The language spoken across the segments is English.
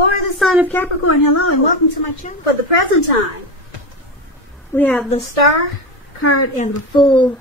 For the sign of Capricorn, hello and welcome to my channel. For the present time, we have the Star card and the Fool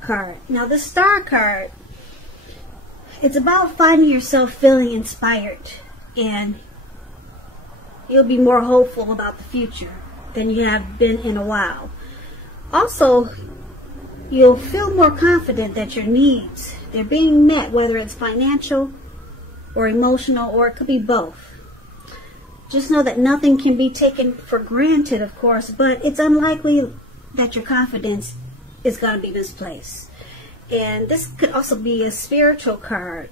card. Now the Star card, it's about finding yourself feeling inspired, and you'll be more hopeful about the future than you have been in a while. Also, you'll feel more confident that your needs, they're being met, whether it's financial or emotional, or it could be both. Just know that nothing can be taken for granted, of course, but it's unlikely that your confidence is going to be misplaced. And this could also be a spiritual card.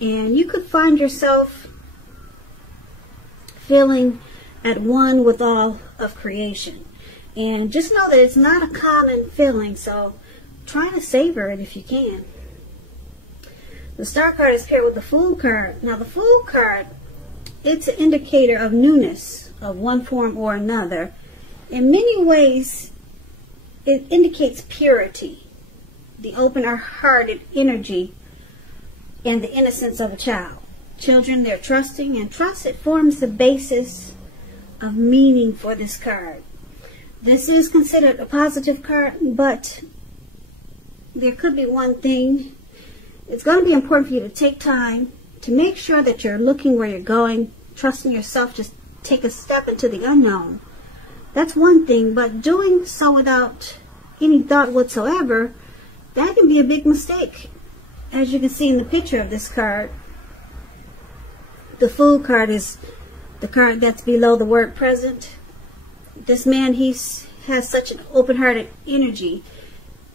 And you could find yourself feeling at one with all of creation. And just know that it's not a common feeling, so try to savor it if you can. The Star card is paired with the Fool card. Now the Fool card, it's an indicator of newness of one form or another. In many ways, it indicates purity, the open-hearted energy, and the innocence of a child. Children, they're trusting, and trust, it forms the basis of meaning for this card. This is considered a positive card, but there could be one thing. It's going to be important for you to take time to make sure that you're looking where you're going, trusting yourself, just take a step into the unknown. That's one thing, but doing so without any thought whatsoever, that can be a big mistake. As you can see in the picture of this card, the Fool card is the card that's below the word present. This man, he has such an open-hearted energy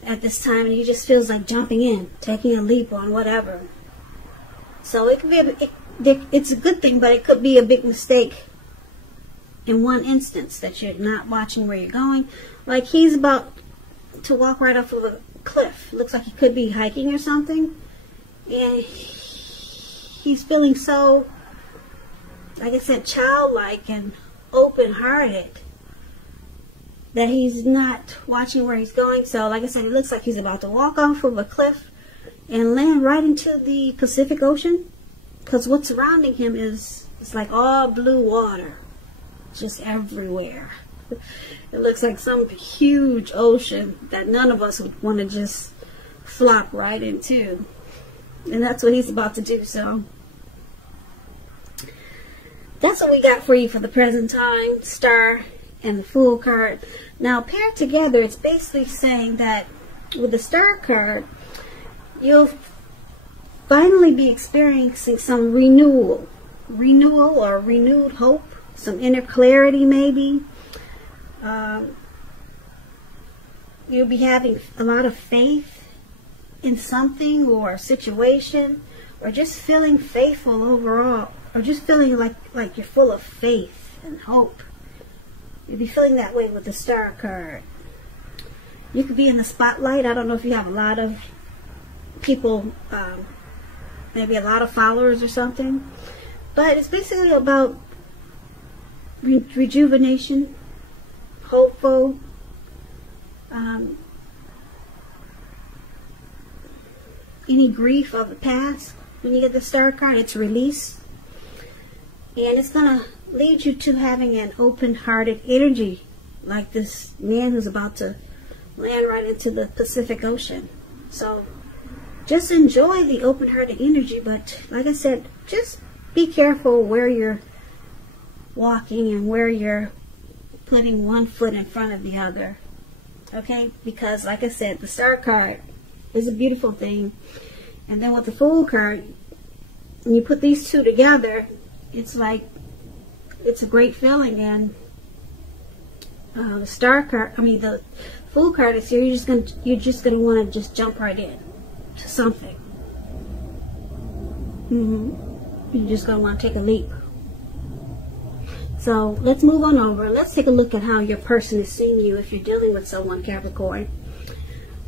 at this time, and he just feels like jumping in, taking a leap on whatever. So it could be it's a good thing, but it could be a big mistake in one instance, that you're not watching where you're going. Like he's about to walk right off of a cliff. Looks like he could be hiking or something, and he's feeling so, like I said, childlike and open-hearted, that he's not watching where he's going. So like I said, it looks like he's about to walk off of a cliff and land right into the Pacific Ocean, because what's surrounding him is, it's like all blue water just everywhere. It looks like some huge ocean that none of us would want to just flop right into, and that's what he's about to do. So that's what we got for you for the present time, Star and the Fool card. Now paired together, it's basically saying that with the Star card, you'll finally be experiencing some renewal or renewed hope, some inner clarity maybe. You'll be having a lot of faith in something or a situation, or just feeling faithful overall, or just feeling like you're full of faith and hope. You'll be feeling that way with the Star card. You could be in the spotlight. I don't know if you have a lot of people, maybe a lot of followers or something, but it's basically about rejuvenation, hopeful, any grief of the past. When you get the Star card, it's release, and it's going to lead you to having an open-hearted energy, like this man who's about to land right into the Pacific Ocean. So just enjoy the open-hearted energy, but like I said, just be careful where you're walking and where you're putting one foot in front of the other, okay? Because like I said, the Star card is a beautiful thing, and then with the Fool card, when you put these two together, it's like, it's a great feeling. And the Star card, the Fool card is here. You're just gonna want to just jump right in to something. You're just gonna want to take a leap. So let's move on over. Let's take a look at how your person is seeing you if you're dealing with someone, Capricorn.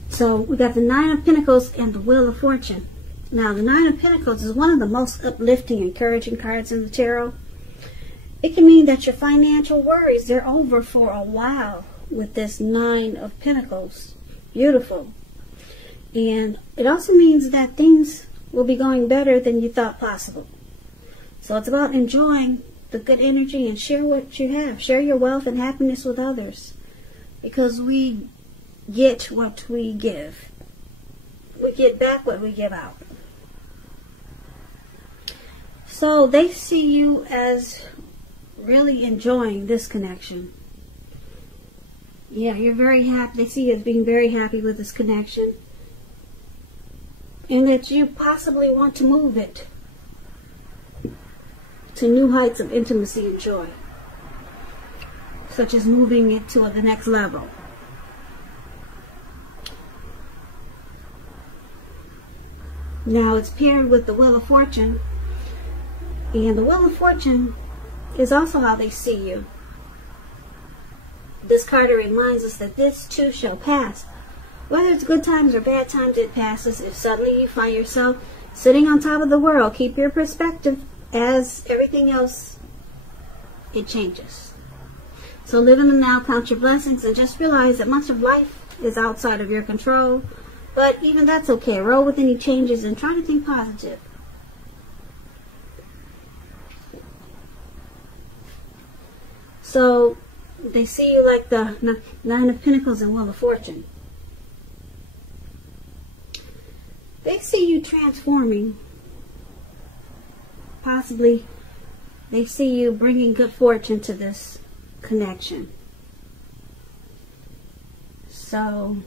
So we got the Nine of Pentacles and the Wheel of Fortune. Now the Nine of Pentacles is one of the most uplifting, encouraging cards in the tarot. It can mean that your financial worries, they're over for a while with this Nine of Pentacles. Beautiful. And it also means that things will be going better than you thought possible. So it's about enjoying the good energy and share what you have. Share your wealth and happiness with others. Because we get what we give. We get back what we give out. So they see you as really enjoying this connection. Yeah, you're very happy. They see you as being very happy with this connection. And that you possibly want to move it to new heights of intimacy and joy. Such as moving it to the next level. Now it's paired with the Wheel of Fortune. And the Wheel of Fortune is also how they see you. This card reminds us that this too shall pass. Whether it's good times or bad times, it passes. If suddenly you find yourself sitting on top of the world, keep your perspective. As everything else, it changes. So live in the now, count your blessings, and just realize that much of life is outside of your control. But even that's okay. Roll with any changes and try to think positive. So they see you like the Nine of Pentacles and Wheel of Fortune. They see you transforming. Possibly they see you bringing good fortune to this connection. So,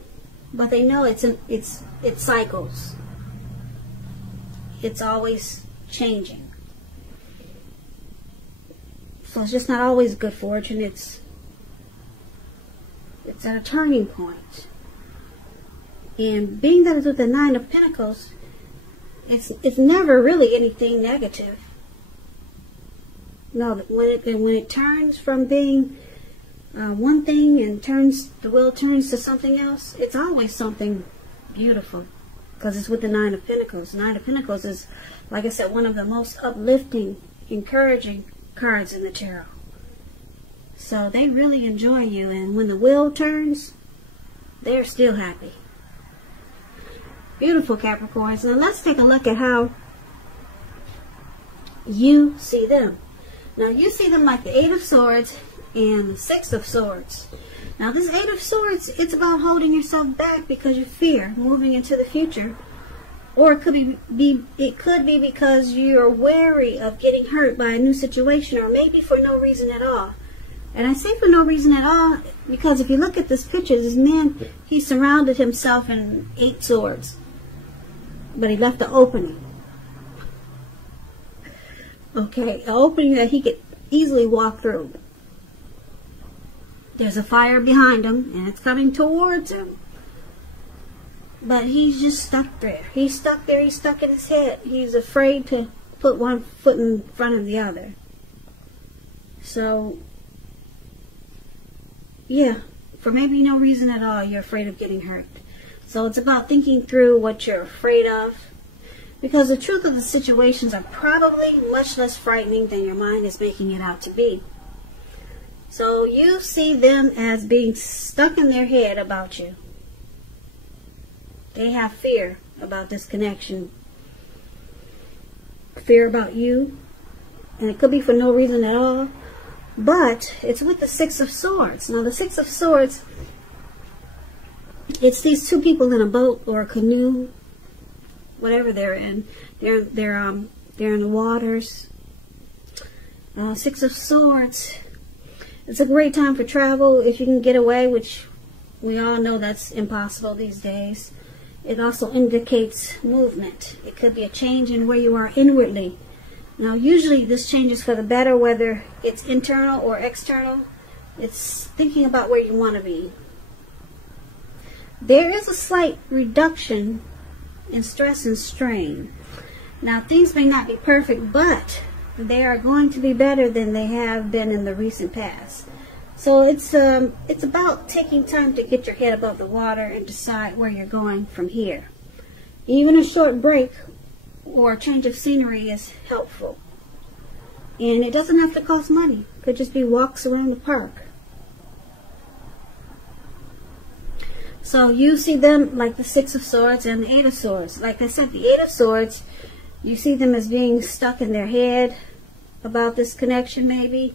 but they know it cycles. It's always changing. So it's just not always good fortune. It's at a turning point. And being that it's with the Nine of Pentacles, it's never really anything negative. No, when it turns from being one thing and the wheel turns to something else, it's always something beautiful. Because it's with the Nine of Pentacles. The Nine of Pentacles is, like I said, one of the most uplifting, encouraging cards in the tarot. So they really enjoy you, and when the wheel turns, they're still happy. Beautiful, Capricorns. Now let's take a look at how you see them. Now you see them like the Eight of Swords and the Six of Swords. Now this Eight of Swords, it's about holding yourself back because you fear moving into the future. Or it could be because you're wary of getting hurt by a new situation, or maybe for no reason at all. And I say for no reason at all because if you look at this picture, this man, he surrounded himself in 8 swords. But he left an opening. Okay, an opening that he could easily walk through. There's a fire behind him, and it's coming towards him. But he's just stuck there. He's stuck there. He's stuck in his head. He's afraid to put one foot in front of the other. So, yeah, for maybe no reason at all, you're afraid of getting hurt. So it's about thinking through what you're afraid of. Because the truth of the situations are probably much less frightening than your mind is making it out to be. So you see them as being stuck in their head about you. They have fear about this connection. Fear about you. And it could be for no reason at all. But it's with the Six of Swords. Now the Six of Swords, it's these two people in a boat or a canoe, whatever they're in. They're in the waters. Six of Swords. It's a great time for travel if you can get away, which we all know that's impossible these days. It also indicates movement. It could be a change in where you are inwardly. Now, usually this changes for the better, whether it's internal or external. It's thinking about where you want to be. There is a slight reduction in stress and strain. Now, things may not be perfect, but they are going to be better than they have been in the recent past. So it's about taking time to get your head above the water and decide where you're going from here. Even a short break or a change of scenery is helpful. And it doesn't have to cost money. It could just be walks around the park. So you see them like the Six of Swords and the Eight of Swords. Like I said, the Eight of Swords, you see them as being stuck in their head. about this connection maybe.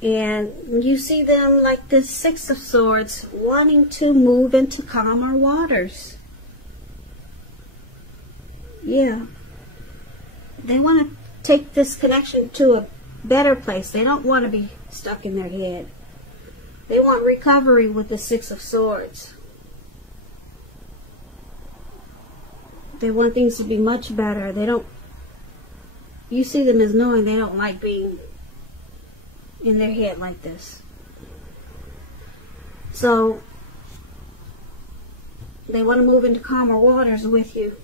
And you see them like this Six of Swords wanting to move into calmer waters. Yeah. They want to take this connection to a better place. They don't want to be stuck in their head. They want recovery with the Six of Swords. They want things to be much better. They don't, you see them as knowing they don't like being in their head like this. So they want to move into calmer waters with you.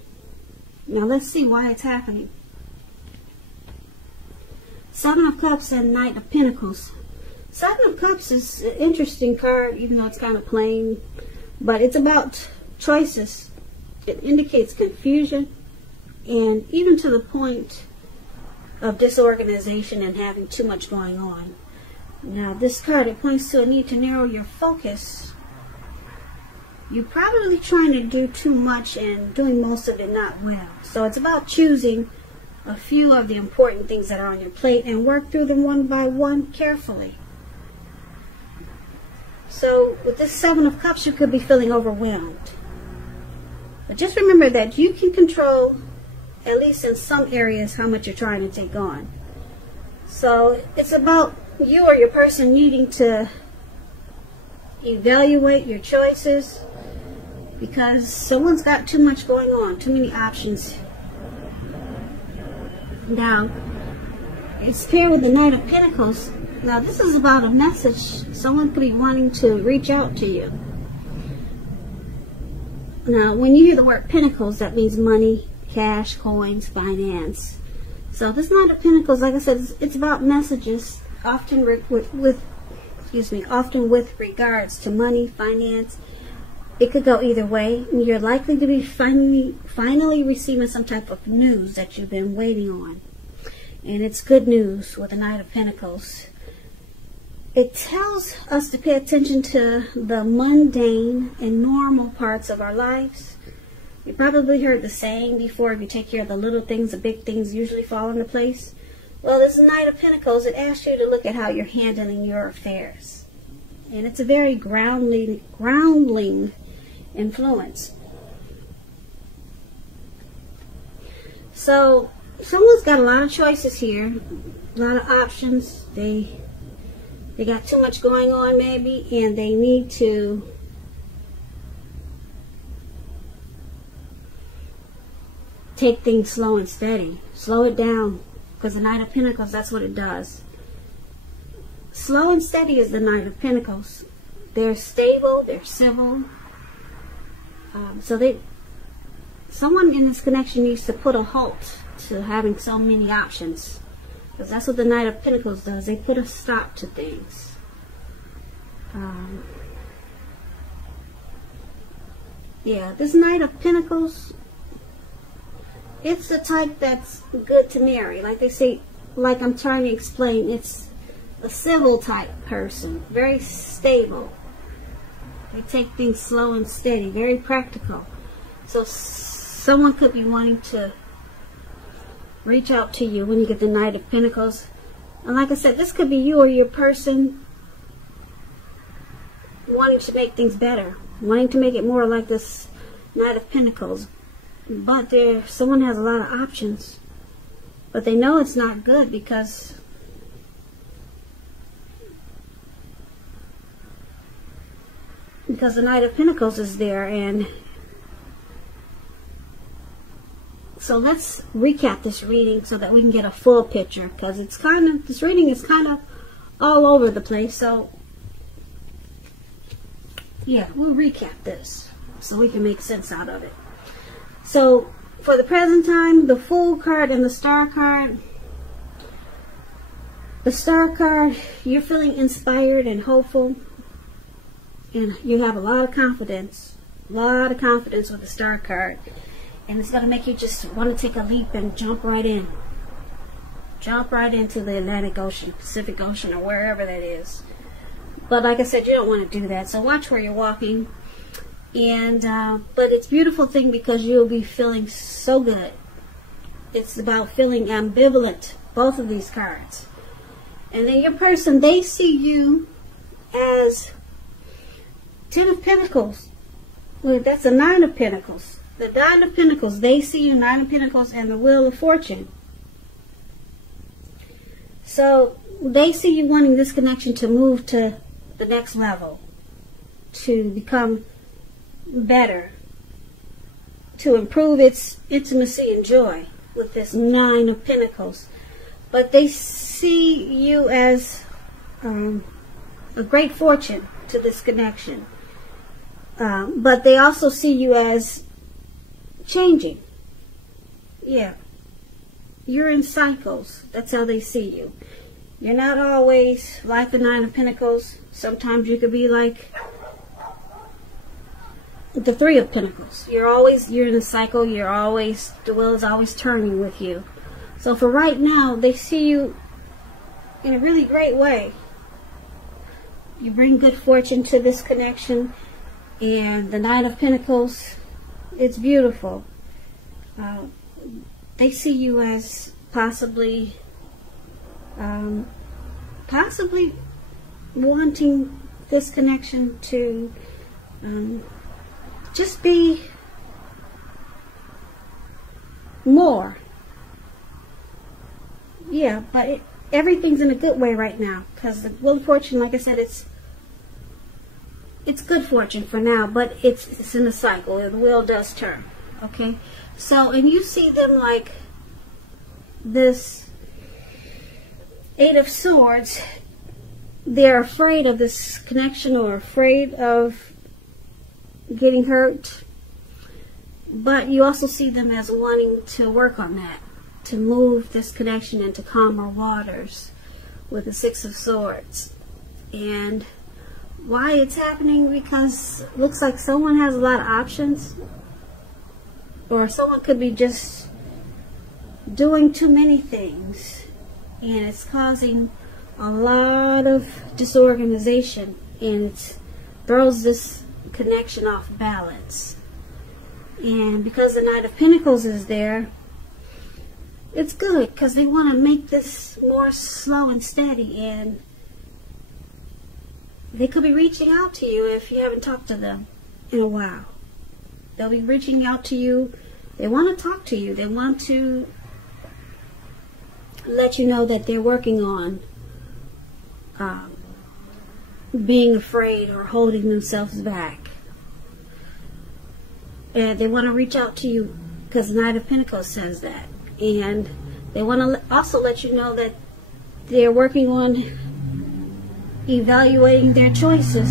Now let's see why it's happening. Seven of Cups and Knight of Pentacles. Seven of Cups is an interesting card, even though it's kind of plain, but it's about choices. It indicates confusion, and even to the point of disorganization and having too much going on. Now this card, it points to a need to narrow your focus. You're probably trying to do too much and doing most of it not well. So it's about choosing a few of the important things that are on your plate and work through them one by one carefully. So with this Seven of Cups, you could be feeling overwhelmed. But just remember that you can control, at least in some areas, how much you're trying to take on. So it's about you or your person needing to evaluate your choices, because someone's got too much going on, too many options. Now, it's paired with the Knight of Pentacles. Now, this is about a message. Someone could be wanting to reach out to you. Now, when you hear the word Pentacles, that means money, cash, coins, finance. So this Knight of Pentacles, like I said, it's about messages, often often with regards to money, finance. It could go either way. You're likely to be finally receiving some type of news that you've been waiting on. And it's good news with the Knight of Pentacles. It tells us to pay attention to the mundane and normal parts of our lives. You probably heard the saying before, if you take care of the little things, the big things usually fall into place. Well, this Knight of Pentacles, it asks you to look at how you're handling your affairs. And it's a very groundling influence. So someone's got a lot of choices here, a lot of options. They got too much going on maybe, and they need to take things slow and steady. Slow it down, because the Knight of Pentacles, that's what it does. Slow and steady is the Knight of Pentacles. They're stable, they're civil. Someone in this connection needs to put a halt to having so many options, because that's what the Knight of Pentacles does. They put a stop to things. Yeah, this Knight of Pentacles, it's the type that's good to marry. Like they say, like I'm trying to explain, it's a civil type person, very stable. They take things slow and steady, very practical. So someone could be wanting to reach out to you when you get the Knight of Pentacles. And like I said, this could be you or your person wanting to make things better, wanting to make it more like this Knight of Pentacles. But someone has a lot of options, but they know it's not good because the Knight of Pentacles is there. And so let's recap this reading so that we can get a full picture, because it's this reading is kind of all over the place. So yeah, we'll recap this so we can make sense out of it. So for the present time, the Fool card and the Star card. The Star card, you're feeling inspired and hopeful, and you have a lot of confidence with the Star card. And it's going to make you just want to take a leap and jump right in. Jump right into the Atlantic Ocean, Pacific Ocean, or wherever that is. But like I said, you don't want to do that. So watch where you're walking. And but it's a beautiful thing because you'll be feeling so good. It's about feeling ambivalent both of these cards. And then your person, they see you as 10 of Pentacles. Well, that's a 9 of Pentacles. The 9 of Pentacles, they see you 9 of Pentacles and the Wheel of Fortune. So they see you wanting this connection to move to the next level, to become better, to improve its intimacy and joy with this 9 of Pentacles. But they see you as a great fortune to this connection. But they also see you as changing. Yeah. You're in cycles. That's how they see you. You're not always like the 9 of Pentacles. Sometimes you could be like the 3 of Pentacles. You're in a cycle. The wheel is always turning with you. So for right now, they see you in a really great way. You bring good fortune to this connection. And the 9 of Pentacles, it's beautiful. They see you as possibly wanting this connection to just be more. Yeah, but everything's in a good way right now, because the Wheel of Fortune, like I said, it's good fortune for now, but it's in a cycle. The wheel does turn. Okay, so and you see them like this 8 of Swords. They're afraid of this connection or afraid of getting hurt, but you also see them as wanting to work on that, to move this connection into calmer waters with the 6 of Swords. And why it's happening? Because it looks like someone has a lot of options, or someone could be just doing too many things, and it's causing a lot of disorganization, and it throws this connection off balance. And because the 9 of Pentacles is there, it's good, because they want to make this more slow and steady, and they could be reaching out to you if you haven't talked to them in a while. They'll be reaching out to you. They want to talk to you. They want to let you know that they're working on being afraid or holding themselves back. And they want to reach out to you because the 9 of Pentacles says that. And they want to also let you know that they're working on evaluating their choices.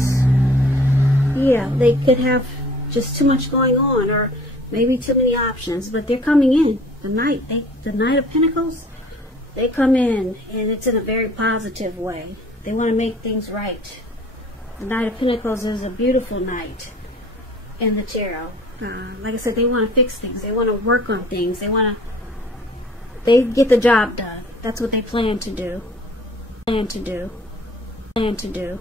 Yeah, they could have just too much going on, or maybe too many options, but they're coming in. The Knight of Pentacles, they come in, and it's in a very positive way. They want to make things right. The Knight of Pentacles is a beautiful knight in the tarot. Like I said, they want to fix things. They want to work on things. They get the job done. That's what they plan to do. Plan to do.